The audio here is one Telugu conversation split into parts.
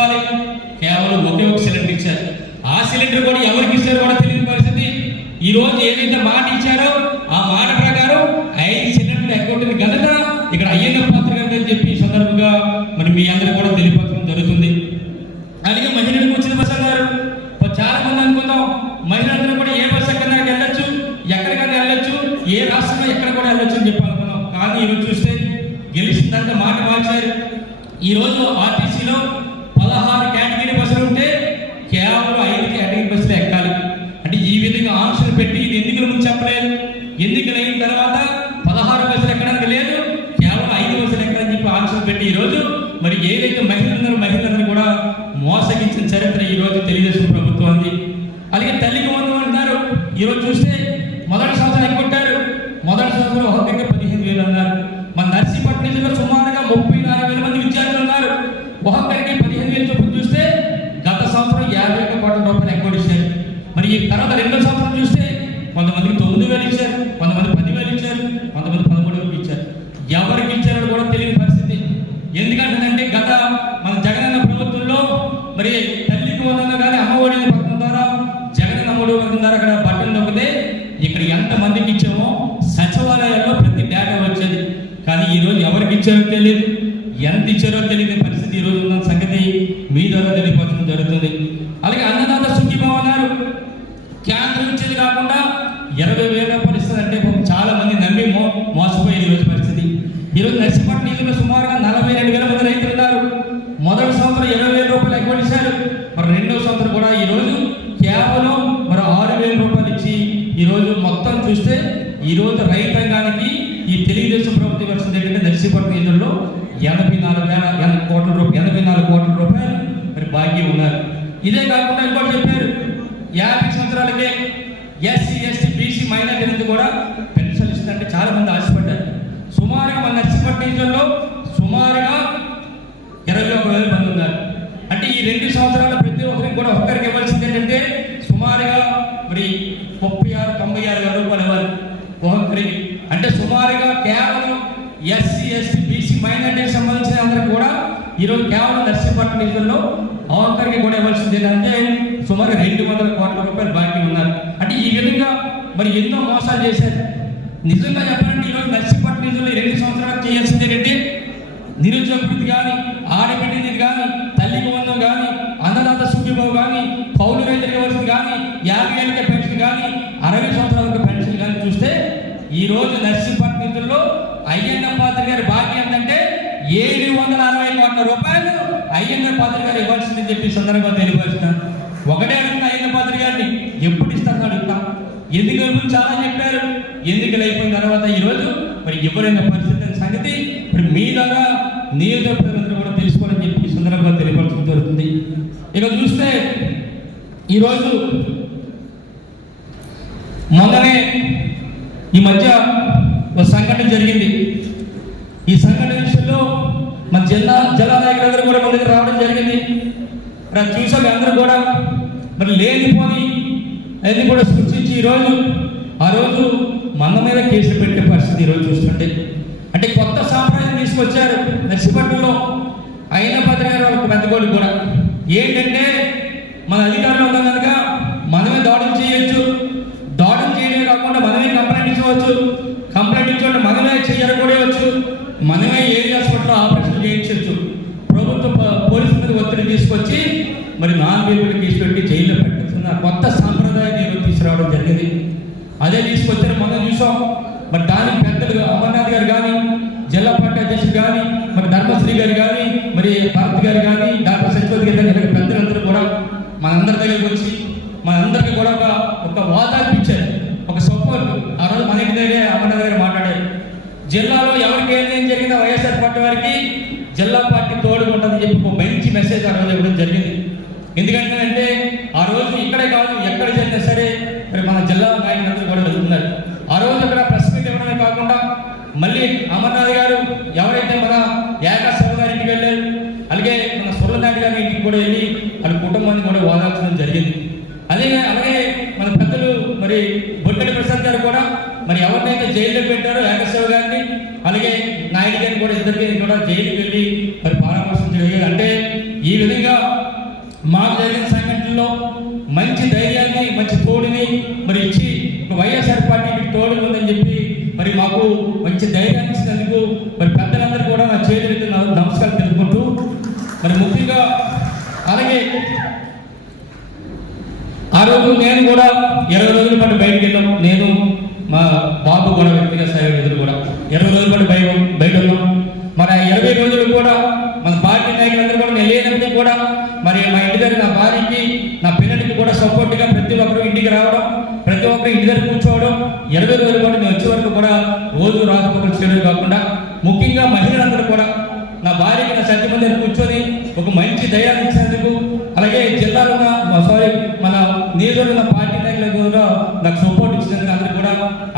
ఇవ్వాలి? కేవలం ఒకే ఒక సిలిండర్ ఇచ్చారు. ఆ సిలిండర్ కూడా ఎవరికి ఇచ్చారో కూడా తెలియని పరిస్థితి. ఈ రోజు ఏదైతే మాట ఇచ్చారో ఆ మాట ప్రకారం 5 సిలిండర్లు ఎగ్గొట్టిన ఘనత ఇక్కడ అయ్యన్న పాత్ర గారు అని చెప్పి ఈ సందర్భంగా మరి మీ అందరూ కూడా తెలియపరచడం జరుగుతుంది. అలాగే మహిళలకు వచ్చిన బస్ అన్నారు. చాలా మంది అనుకుందాం మహిళలందరూ కూడా ఏ బస్ ఎక్కడికైనా వెళ్ళొచ్చు, ఎక్కడికైనా వెళ్ళొచ్చు, ఏ రాష్ట్రంలో ఎక్కడ కూడా వెళ్ళొచ్చు అని చెప్పి అనుకున్నాం. కానీ ఈరోజు చూస్తే గెలిచిందంతా మాట మార్చారు. ఈరోజు ఆర్టీసీలో 16 కేటగిరీ బస్సులు ఉంటే కేవలం 5 కేటగిరీ బస్సులు ఎక్కాలి. అంటే ఈ విధంగా ఆంక్షలు పెట్టి ఇది ఎన్నికల ముందు చెప్పలేదు. ఎన్నికలు అయిన తర్వాత 16 బస్సులు ఎక్కడానికి లేదు, కేవలం 5 బస్సులు ఎక్కడని చెప్పి ఆంక్షలు పెట్టి ఈరోజు మరి ఏదైతే మహిళలందరూ కూడా మోసగించిన చరిత్ర ఈరోజు తెలుగుదేశం ప్రభుత్వం ఉంది. అలాగే తల్లికి వందనం అంటున్నారు. ఈరోజు చూస్తే మొదటి సంవత్సరం ఎక్కొట్టారు. మొదటి సంవత్సరం ఒక్కొక్కరికి 15,000 అన్నారు. మన నర్సీపట్నం జిల్లా సుమారుగా 34,000 మంది విద్యార్థులు ఉన్నారు. ఒక్కొక్కరికి 15,000 చొప్పున చూస్తే గత సంవత్సరం 51 కోట్ల రూపాయలు ఎగ్గొట్టారు. మరి ఈ తర్వాత రెండో సంవత్సరం చూస్తే కొంతమందికి 9,000 ఇచ్చారు, కొంతమంది 10,000 ఇచ్చారు, కొంతమంది 13,000 ఇచ్చారు. ఎవరికి ఇచ్చారో కూడా తెలియని పరిస్థితి. ఎందుకంటే గత మన జగనన్న ప్రభుత్వంలో మరి తల్లికి వందనం కానీ అమ్మఒడి పథకం ద్వారా జగనన్న అమ్మఒడి పథకం ద్వారా అక్కడ బట్టలు నొక్కితే ఇక్కడ ఎంతమందికి ఇచ్చామో సచివాలయాల్లో ప్రతి డేటా వచ్చేది. కానీ ఈరోజు ఎవరికి ఇచ్చారో తెలియదు, ఎంత ఇచ్చారో తెలియని పరిస్థితి ఈరోజు ఉన్న సంగతి మీ ద్వారా తెలియపరచడం జరుగుతుంది. అలాగే అన్నదాత సుఖీభావ అన్నారు. కేంద్రం ఇచ్చేది కాకుండా 20,000 పరిస్థితి అంటే చాలా మంది నమ్మి మోసపోయేది ఈరోజు పరిస్థితి. ఈరోజు నర్సీపట్నం నిధులు సుమారుగా 42,000 మంది రైతులు ఉన్నారు. మొదటి సంవత్సరం 20,000 రూపాయలు ఎగ్గొట్టేశారు. మరి రెండో సంవత్సరం కూడా ఈరోజు కేవలం మరి 6,000 రూపాయలు ఇచ్చి ఈరోజు మొత్తం చూస్తే ఈరోజు రైతాంగానికి ఈ తెలుగుదేశం ప్రభుత్వం పరిస్థితి ఏంటంటే నర్సీపట్నం నిధుల్లో 84 కోట్ల రూపాయలు మరి బాకీ ఉన్నారు. ఇదే కాకుండా ఇంకోటి చెప్పారు, 50 సంవత్సరాలకే ఎస్సీ ఎస్టీ బీసీ మైనారిటీ కూడా పెన్షన్ ఇస్తుందంటే చాలా మంది ఆశపడ్డారు. సుమారుగా మన నర్సీపట్నం జిల్లాలో సుమారుగా 21,000 మంది ఉన్నారు. అంటే ఈ 2 సంవత్సరాల ప్రతి ఒక్కరికి కూడా ఒక్కరికి ఇవ్వాల్సింది ఏంటంటే సుమారుగా మరి 96,000 రూపాయలు ఇవ్వాలి ఒక్కొక్కరికి. అంటే సుమారుగా కేవలం ఎస్సీ ఎస్టీ బీసీ మైనారిటీకి సంబంధించిన అందరికి కూడా ఈరోజు కేవలం నర్సీపట్నం నిధుల్లో ఒక్కరికి కూడా ఇవ్వాల్సింది ఏంటంటే సుమారు 200 కోట్ల రూపాయలు బాకీ ఉన్నారు. అంటే ఈ విధంగా మరి ఎన్నో మోసాలు చేశారు. నిజంగా చెప్పాలంటే ఈరోజు నర్సీపట్నం నిధులు 2 సంవత్సరాలు చేయాల్సింది ఏంటంటే నిరుద్యోగ వృత్తి కానీ, ఆడబిడ్డ నిధి కానీ, తల్లికి వందనం కానీ, అన్నదాత సుఖీభావ కానీ, కౌలు రైతులకు ఇవ్వాల్సింది కానీ, 50 ఏళ్ళకే పెన్షన్ కానీ, 60 సంవత్సరాలకు పెన్షన్ కానీ చూస్తే ఈరోజు నర్సీపట్నం నిధుల్లో అయ్యన్న పాత్ర గారి బాకీ ఏంటంటే 760 కోట్ల రూపాయలు అయ్యన్న పాత్ర గారు ఇవ్వాల్సిందని చెప్పి సందర్భంగా తెలియపరుస్తున్నాను. ఒకటే అడుగుతున్న అయ్యన్న పాత్ర గారిని ఎప్పుడు ఇస్తారని అడుగుతా. ఎన్నికల గురించి చాలా చెప్పారు. ఎన్నికలు అయిపోయిన తర్వాత ఈరోజు మరి ఎవరైనా పరిస్థితి సంగతి ఇప్పుడు మీ ద్వారా నియోజకవర్గంలో కూడా తెలుసుకోవాలని చెప్పి ఈ సందర్భంగా తెలియపరచడం జరుగుతుంది. ఇక చూస్తే ఈరోజు మొన్ననే ఈ మధ్య ఒక సంఘటన జరిగింది. ఈ సంఘటన విషయంలో మన జలానాయకులందరూ కూడా ముందుకు రావడం జరిగింది. మరి చూసాం అందరూ కూడా మరి లేనిపోని అన్ని కూడా సృష్టించి ఈరోజు ఆ రోజు మన మీద కేసులు పెట్టే పరిస్థితి ఈరోజు చూస్తుంటే అంటే కొత్త సాంప్రదాయం తీసుకొచ్చారు నర్సీపట్నంలో. అయిన పత్రిక వాళ్ళకు పెద్దగోళ్ళు కూడా ఏంటంటే మన అధికారులు ఉన్నాం కనుక మనమే దాడులు చేయొచ్చు, దాడులు చేయడమే కాకుండా మనమే కంప్లైంట్ ఇచ్చవచ్చు, కంప్లైంట్ ఇచ్చుకుంటే మనమే చేయకూడవచ్చు, మనమే ఏరియా హాస్పిటల్లో ఆపరేషన్ చేయించవచ్చు. ప్రభుత్వ పోలీసుల మీద ఒత్తిడి తీసుకొచ్చి మరి నాన్ బెయిలబుల్ కేసు పెట్టి జైల్లో పెట్టిస్తున్న కొత్త సాంప్రదాయాన్ని తీసుకురావడం జరిగింది. అదే తీసుకొచ్చారు మనం చూసాం. మరి దానికి పెద్దలు అమర్నాథ్ గారు కానీ, జిల్లా పార్టీ అధ్యక్షుడు కానీ, మరి ధర్మశ్రీ గారు కానీ, మరి భారత్ గారు కానీ, డాక్టర్ సత్యవతి గారు కానీ పెద్దలందరూ కూడా మనందరి దగ్గరికి వచ్చి మనందరికీ కూడా ఒక వాదాలు ఇచ్చారు, ఒక సపోర్ట్. ఆ రోజు మన ఇంటి దగ్గరే అమర్నాథ్ గారు మాట్లాడారు. జిల్లాలో ఎవరికి ఏం జరిగిందో వైఎస్ఆర్ పార్టీ వారికి జిల్లా పార్టీ తోడుగా ఉంటుందని చెప్పి ఒక మంచి మెసేజ్ ఆ రోజు ఇవ్వడం జరిగింది. ఎందుకంటే ఆ రోజు ఇక్కడే కాదు ఎక్కడ జరిగినా సరే మరి మన జిల్లా నాయకులందరూ కూడా వెళ్తున్నారు. ఆ రోజు అక్కడ ప్రెస్ మీట్ ఇవ్వడమే కాకుండా మళ్ళీ అమర్నాథ్ గారు ఎవరైతే మన ఏకాశవ గారి ఇంటికి వెళ్ళారు, అలాగే మన సుర్లనాయుడు గారి ఇంటికి కూడా వెళ్ళి వాళ్ళ కుటుంబాన్ని కూడా ఓదార్చడం జరిగింది. అలాగే మన పెద్దలు మరి బొట్టెడి ప్రసాద్ గారు కూడా మరి ఎవరినైతే జైల్లో పెట్టారో ఏకాశవ గారిని అలాగే నాయుడు గారిని కూడా ఇద్దరికి కూడా జైలుకి వెళ్ళి మరి పరామర్శించగలిగారు. అంటే ఈ విధంగా మాకు జరిగిన సంఘటనలో మంచి ధైర్యాన్ని, మంచి తోడుని మరి ఇచ్చి వైఎస్ఆర్ పార్టీకి తోడు ఉందని చెప్పి మరి మాకు మంచి ధైర్యాన్ని ఇచ్చినందుకు మరి పెద్దలందరూ కూడా నా చేతులకి నమస్కారం తెలుపుకుంటూ మరి ముఖ్యంగా అలాగే ఆ రోజు నేను కూడా 20 రోజుల పాటు బయటకు వెళ్ళాం. నేను మా బాబు కూడా వ్యక్తిగత స్థాయి ఎదురు కూడా 20 రోజుల పాటు బయట ఉన్నాం. మరి 20 రోజులు కూడా మన పార్టీ నాయకులందరూ కూడా నేను లేనప్పుడు కూడా మరి మా ఇంటి దగ్గర నా భార్యకి, నా పిల్లలకి కూడా సపోర్ట్గా ప్రతి ఒక్కరు ఇంటికి రావడం, ప్రతి ఒక్కరు ఇంటి దగ్గర కూర్చోవడం, 20 రోజులు కూడా మేము వచ్చే వరకు కూడా రోజు రాకపోకలు చేయడం కాకుండా ముఖ్యంగా మహిళలందరూ కూడా నా భార్యకి, నా సత్య మందిని కూర్చొని ఒక మంచి దయాన్ని ఇచ్చినందుకు, అలాగే జిల్లాలో మన నియోజకవర్గ పార్టీ నాయకులకు కూడా నాకు సపోర్ట్ ఇచ్చినందుకు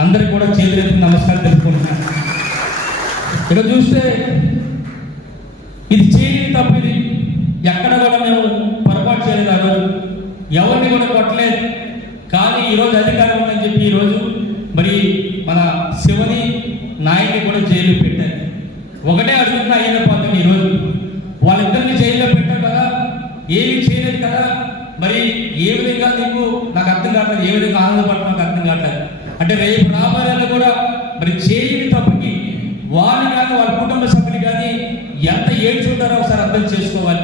అందరికి కూడా చేతులెత్తి నమస్కారం తెలుపుకుంటున్నాను. ఇక్కడ చూస్తే ఇది చేయని తప్పు, ఇది ఎక్కడ కూడా మేము పొరపాటు చేయలేదు. ఆ రోజు ఎవరిని కూడా కొట్టలేదు. కానీ ఈరోజు అధికారం ఉందని చెప్పి ఈరోజు మరి మన శివని నాయకుని కూడా జైలు పెట్టారు. ఒకటే అడుగుతున్నా అయ్యన్న పాత్రని, ఈరోజు వాళ్ళిద్దరిని జైల్లో పెట్టారు కదా, ఏమి చేయలేదు కదా, మరి ఏ విధంగా నీకు నాకు అర్థం కావట్లేదు, ఏ విధంగా ఆనందపడటం నాకు అర్థం కావట్లేదు. అంటే రేపు రాబోయేది కూడా మరి చేయని తప్పుకి వాళ్ళు కానీ వాళ్ళ కుటుంబ సభ్యులు కానీ ఎంత ఏడ్చుంటారో ఒకసారి అర్థం చేసుకోవాలి.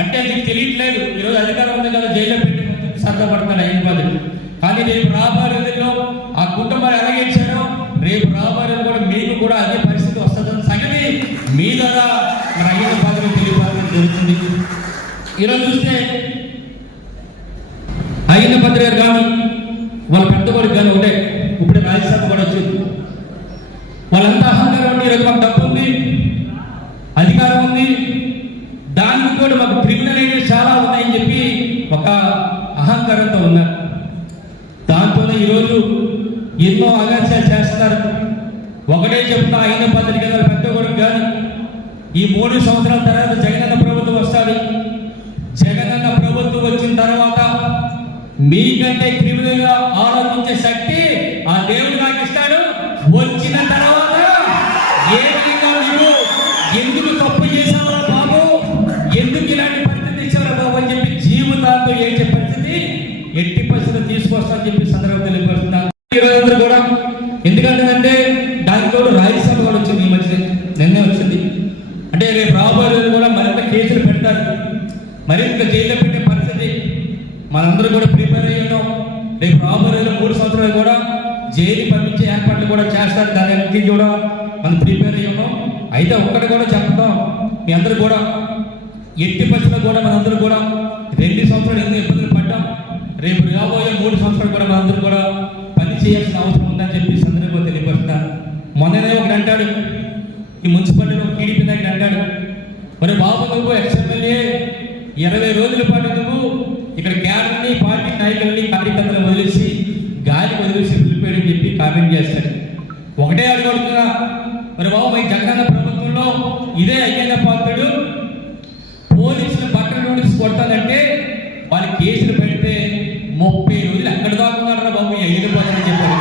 అంటే నీకు తెలియట్లేదు, ఈరోజు అధికారం ఉంది కదా జైల్లో పెట్టి సరదా పడుతున్నాడు అయ్యన్న పాత్ర. కానీ రేపు రాబోయే రోజుల్లో ఆ కుటుంబాలు ఎలాగేడ్చారో రేపు రాబోయే కూడా మీకు కూడా అదే పరిస్థితి వస్తుందని సంగతి మీ ద్వారా మన అయ్యన్న పాత్ర తెలియపడడం జరుగుతుంది. ఈరోజు చూస్తే అయ్యన్న పాత్ర గారు కానీ వాళ్ళ పెద్ద కొడుకు కానీ ఒకటే, ఇప్పుడు రాజ్యసభ కూడా వచ్చింది. వాళ్ళంతా అహంకారం ఉండి ఈరోజు మాకు డబ్బు ఉంది, అధికారం ఉంది, దానికి కూడా మాకు క్రిమినల్ ఐడియాస్ చాలా ఉన్నాయని చెప్పి ఒక అహంకారంతో ఉన్నారు. దాంతోనే ఈరోజు ఎన్నో అగాత్యాలు చేస్తున్నారు. ఒకటే చెప్తున్నా, అయ్యన్న పాత్ర గారు పెద్ద కొడుకు కానీ ఈ 3 సంవత్సరాల తర్వాత జగనన్న ప్రభుత్వం వస్తుంది. జగనన్న ప్రభుత్వం వచ్చిన తర్వాత మీకంటే క్రిమినల్ గా ఆలోచించే శక్తి ఆ దేవుడు నాకు ఇస్తాడు. వచ్చిన తర్వాత ఏ విధంగా నువ్వు ఎందుకు తప్పు చేసావరా బాబు, ఎందుకు ఇలాంటి పరిస్థితి ఇచ్చావరా బాబు అని చెప్పి జీవితాంతో ఏడ్చే పరిస్థితి ఎట్టి పరిస్థితులు తీసుకొస్తానని చెప్పి సందర్భం తెలియపరుస్తున్నాను. ఈరోజు కూడా ఎందుకంటే దానితో రాజ్యసభ కూడా వచ్చింది, ఈ మధ్య నిన్నే వచ్చింది. అంటే రేపు రాబోయే రోజు కూడా మరింత కేసులు పెడతారు, మరింత జైల్లో పెట్టే పరిస్థితి మనందరూ కూడా ప్రిపేర్ అయ్యి ఉన్నాం. రేపు రాబోయే రోజులు 3 సంవత్సరాలు కూడా జైలు పంపించే ఏర్పాట్లు కూడా చేస్తారు. దాని అన్నింటినీ కూడా మనం ప్రిపేర్ అయ్యి ఉన్నాం. అయితే ఒక్కటి కూడా చెప్తాం, మీ అందరూ కూడా ఎట్టి పరిస్థితుల్లో కూడా మనందరూ కూడా 2 సంవత్సరాలు ఎన్ని ఇబ్బందులు పడ్డాం, రేపు రాబోయే 3 సంవత్సరాలు కూడా మనందరూ కూడా పని చేయాల్సిన అవసరం ఉందని చెప్పి సందర్భంగా తెలియపరుస్తున్నాను. మొన్ననే ఒకటి అంటాడు, ఈ మున్సిపాలిటీలో టీడీపీ నాయకుడు అంటాడు, మరి బాబు నువ్వు ఎక్స్ఎమ్మెల్యే 20 రోజుల పాటు నువ్వు ఇక్కడ క్యాడర్ని, పార్టీ నాయకుల్ని, కార్యకర్తలను వదిలేసి గాలి వదిలేసి వెళ్ళిపోయాడని చెప్పి కామెంట్ చేస్తాడు. ఒకటే అడుగుతున్నా, మరి బాబు మీ జగనన్న ప్రభుత్వంలో ఇదే అయ్యన్న పాత్రుడు పోలీసులు బట్టలు నోటీస్ కొడతానంటే వాళ్ళు కేసులు పెడితే 30 రోజులు ఎక్కడ దాకున్నారా బాబు ఈ అయ్యన్న పాత్రని చెప్పారు.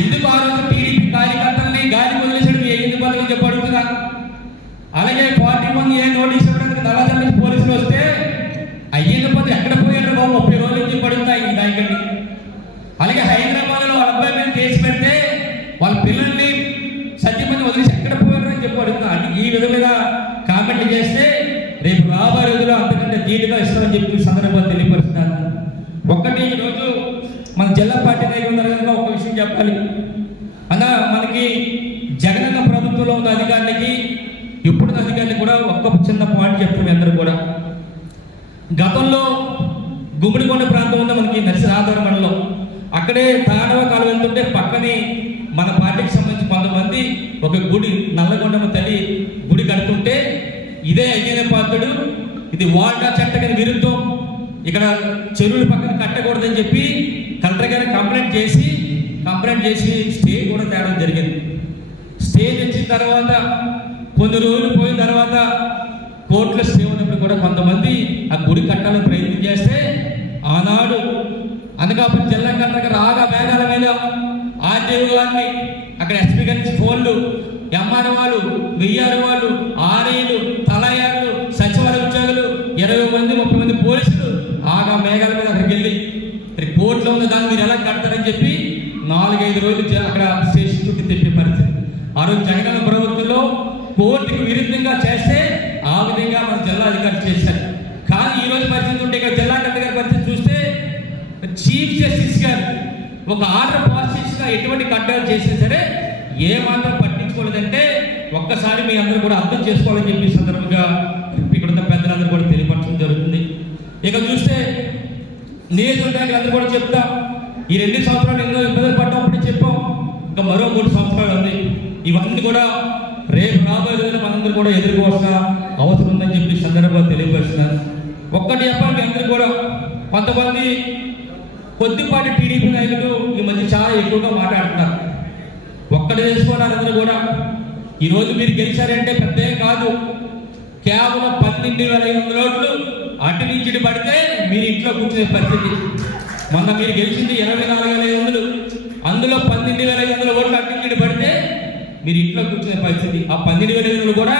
ఎందుకు ఆ రోజు టీడీపీ కార్యకర్తల్ని గాలి వదిలేసాడు మీ అయ్యన్న పాత్రని చెప్పి అడుగుతున్నా. అలాగే 40 మంది ఏ నోటీస్ ఇవ్వడానికి నల్లజల్ల నుంచి పోలీసులు వస్తే అయ్యన్న పాత్ర ఎక్కడ పోయాడు బాబు 30 రోజుల నుంచి పడుతాయి ఈ నాయకుడిని. అలాగే హైదరాబాద్లో వాళ్ళ అబ్బాయి మీద కేసు పెడితే వాళ్ళ పిల్లల్ని సత్యమంది వదిలేసి ఎక్కడ పోయారు అని చెప్పి అడుగుతున్నా. అంటే ఈ విధంగా కామెంట్లు చేస్తే రేపు రాబోయే రోజుల్లో అంతకంటే ధీటుగా ఇస్తామని చెప్పి సందర్భంగా తెలియపరుస్తున్నాను. ఒక్కటి ఈరోజు మన జిల్లా పార్టీ నాయకులు ఒక విషయం చెప్పాలి అన్న, మనకి జగనన్న ప్రభుత్వంలో ఉన్న అధికారులకి ఇప్పుడున్న అధికారులు కూడా ఒక్క చిన్న పాయింట్ చెప్తాం. అందరూ కూడా గతంలో గుమ్మడికొండ ప్రాంతం ఉందా మనకి నరసింహాధర మండలం, అక్కడే తాడవ కాలం వెళ్తుంటే పక్కనే మన పార్టీకి సంబంధించి కొంతమంది ఒక గుడి నల్లగొండమ్మ తల్లి గుడి కడుతుంటే ఇదే అయ్యన్న పాత్రుడు ఇది వాల్టా చట్టం విరుద్ధం, ఇక్కడ చెరువుల పక్కన కట్టకూడదని చెప్పి కలెక్టర్ గారు కంప్లైంట్ చేసి స్టే కూడా తేవడం జరిగింది. స్టే తెచ్చిన తర్వాత కొన్ని రోజులు పోయిన తర్వాత కోర్టులో స్టే ఉన్నప్పుడు కూడా కొంతమంది ఆ గుడి కట్టాలని ప్రయత్నం చేస్తే ఆనాడు అనకాపల్లి జిల్లా కలెక్టర్ రాగా మేఘాల మీద ఆర్టీఓ గారిని, అక్కడ ఎస్పీ గారి నుంచి ఫోన్లు, ఎంఆర్ఓ వాళ్ళు, విఆర్ఓ వాళ్ళు, ఆర్ఐలు, తలయాలు, పోలీసులు ఆగా మేఘాల మీద అక్కడికి వెళ్ళి మరి కోర్టులో ఉన్న దాన్ని మీరు ఎలా కడతారని చెప్పి 4-5 రోజులు అక్కడ స్టేషన్ చుట్టూ తిప్పే పరిస్థితి. ఆ రోజు జగనన్న ప్రభుత్వంలో కోర్టుకు విరుద్ధంగా చేస్తే ఆ విధంగా మన జిల్లా అధికారులు చేశారు. కానీ ఈ రోజు పరిస్థితి ఉంటే ఇక్కడ జిల్లా కలెక్టర్ గారి పరిస్థితి చూస్తే చీఫ్ జస్టిస్ గారు ఒక ఆర్డర్ పాస్ చేసిన ఎటువంటి కట్టాలు చేసినా సరే ఏమాత్రం పట్టించుకోలేదంటే ఒక్కసారి మీ అందరూ కూడా అర్థం చేసుకోవాలని చెప్పి సందర్భంగా ఇక్కడ ఉన్న పెద్దలందరూ కూడా తెలియపరచడం జరుగుతుంది. ఇక చూస్తే నియోజకవర్గానికి అందరూ కూడా చెప్తాం, ఈ 2 సంవత్సరాలు ఎన్నో ఇబ్బందులు పడ్డప్పుడు చెప్పాం, ఇంకా మరో 3 సంవత్సరాలు ఉంది. ఇవన్నీ కూడా రేపు రాబోయే రోజుల్లో మనందరూ కూడా ఎదుర్కోవాల్సిన అవసరం ఉందని చెప్పి సందర్భంగా తెలియపరుస్తున్నారు. ఒక్కటి చెప్పాలి, అందరూ కూడా కొంతమంది కొద్దిపాటి టీడీపీ నాయకులు ఈ మధ్య చాలా ఎక్కువగా మాట్లాడుతున్నారు. ఒక్కటి తెలుసుకోవడానికి అందరూ కూడా ఈరోజు మీరు గెలిచారంటే పెద్ద కాదు, కేవలం 12,500 ఓట్లు అటు నుంచి ఇటు పడితే మీరు ఇంట్లో కూర్చునే పరిస్థితి. మొన్న మీరు గెలిచింది 24,500, అందులో 12,500 ఓట్లు అటు నుంచి ఇటు పడితే మీరు ఇంట్లో కూర్చునే పరిస్థితి. ఆ 12,500 కూడా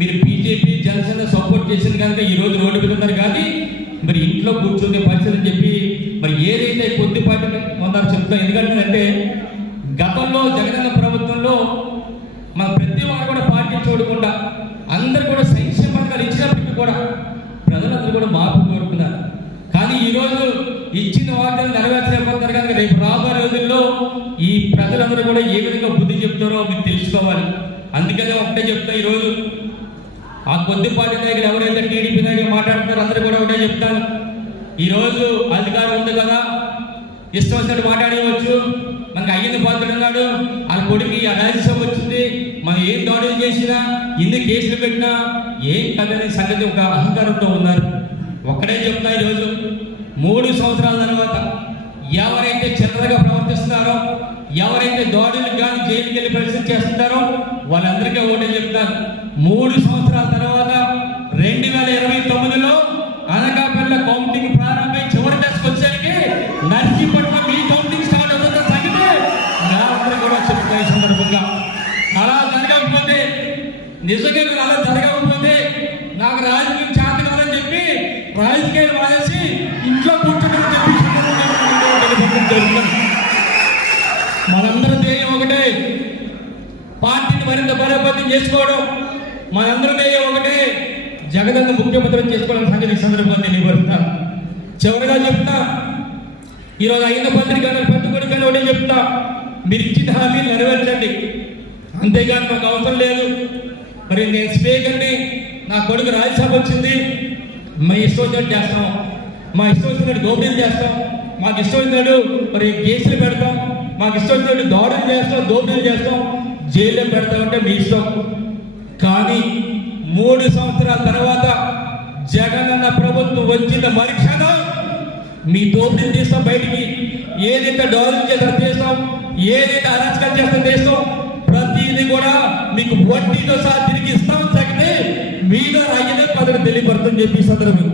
మీరు బీజేపీ జనసేన సపోర్ట్ చేసింది కనుక ఈ రోజు రోడ్డు మీద ఉన్నారు, కానీ మరి ఇంట్లో కూర్చునే పరిస్థితి అని చెప్పి మరి ఏదైతే కొద్దిపాటి ఉందారో చెప్తాం. ఎందుకంటే గతంలో జగనన్న ప్రభుత్వంలో మన ప్రతి ఒక్కరు కూడా పార్టీ చూడకుండా అందరూ కూడా సంక్షేమ పథకాలు ఇచ్చినప్పటికీ కూడా ప్రజలందరూ కూడా మార్పు కోరుకున్నారు. కానీ ఈరోజు ఇచ్చిన వాగ్దానాలు నెరవేర్చలేకపోతున్నారు కనుక రేపు రాబోయే రోజుల్లో ఈ ప్రజలందరూ కూడా ఏ విధంగా బుద్ధి చెప్తారో మీరు తెలుసుకోవాలి. అందుకనే ఒకటే చెప్తా, ఈరోజు ఆ కొద్దిపాటి నాయకులు ఎవరైతే టీడీపీ నాయకులు మాట్లాడుతున్నారో అందరూ కూడా ఒకటే చెప్తాను, ఈరోజు అధికారం ఉంది కదా, ఇష్టం వచ్చినట్టు మాట్లాడేయవచ్చు. మనకి అయ్యింది పాత్రుడు ఉన్నాడు, వాళ్ళ కొడుకు ఆ రాజ్యసభ వచ్చింది, మనం ఏం దాడులు చేసినా ఇన్ని కేసులు పెట్టినా ఏం కదనే సంగతి ఒక అహంకారంతో ఉన్నారు. ఒక్కడే చెప్తా, ఈరోజు 3 సంవత్సరాల తర్వాత ఎవరైతే చిన్నగా ప్రవర్తిస్తున్నారో, ఎవరైతే దాడులు కానీ జైలుకి వెళ్ళి పరిస్థితి చేస్తున్నారో వాళ్ళందరికీ ఒకటే చెప్తాను, 3 సంవత్సరాల తర్వాత 2029లో అనకాపల్లి కౌంటింగ్ ప్రారంభమై చివరి దశకు వచ్చేసరికి నర్సీపట్నం మీ కౌంటింగ్ స్టార్ట్ అవుతున్న సంగతి అందరూ కూడా చెప్తాయి. సందర్భంగా అలా జరగకపోతే, నిజంగా మీరు అలా జరగకపోతే నాకు రాజకీయం చేత కాదని చెప్పి రాజకీయాలు మానేసి ఇంట్లో కూర్చోమని చెప్పి మనందరూ ధ్యేయం ఒకటే, పార్టీని మరింత బలోపేతం చేసుకోవడం. మనందరూ ధ్యేయం ఒకటే, జగనన్న ముఖ్యమంత్రి చేసుకోవడం సంగతి ఈ సందర్భంగా తెలియపరుస్తాను. చివరిగా చెప్తా, ఈరోజు అయిన పత్రిక పెద్ద కొడుకని ఒకటే చెప్తా, మీరు ఇచ్చిన హామీలు నెరవేర్చండి, అంతేగాని మాకు అవసరం లేదు. మరి నేను స్పీకర్ని, నా కొడుకు రాజ్యసభ వచ్చింది, మా ఇష్టం వచ్చినట్టు చేస్తాం, మా ఇష్టం వచ్చినట్టు దోపిడీలు చేస్తాం, మాకు ఇష్టం వచ్చినట్టు మరి కేసులు పెడతాం, మాకు ఇష్టం వచ్చినట్టు దాడులు చేస్తాం, దోపిడీలు చేస్తాం, జైల్లో పెడతామంటే మీ ఇష్టం. కానీ 3 సంవత్సరాల తర్వాత జగనన్న ప్రభుత్వం వచ్చిన మరుక్షణం మీ దోపిడీలు తీస్తాం బయటికి, ఏదైతే దాడులు చేస్తారో తీస్తాం, ఏదైతే అరాచకాలు చేస్తారో తీస్తాం, ప్రతిదీ కూడా మీకు వడ్డీతో సహా తిరిగి ఇస్తామని తగ్గితే మీద 5 పదవి తెలియపడుతుందని చెప్పి సందర్భం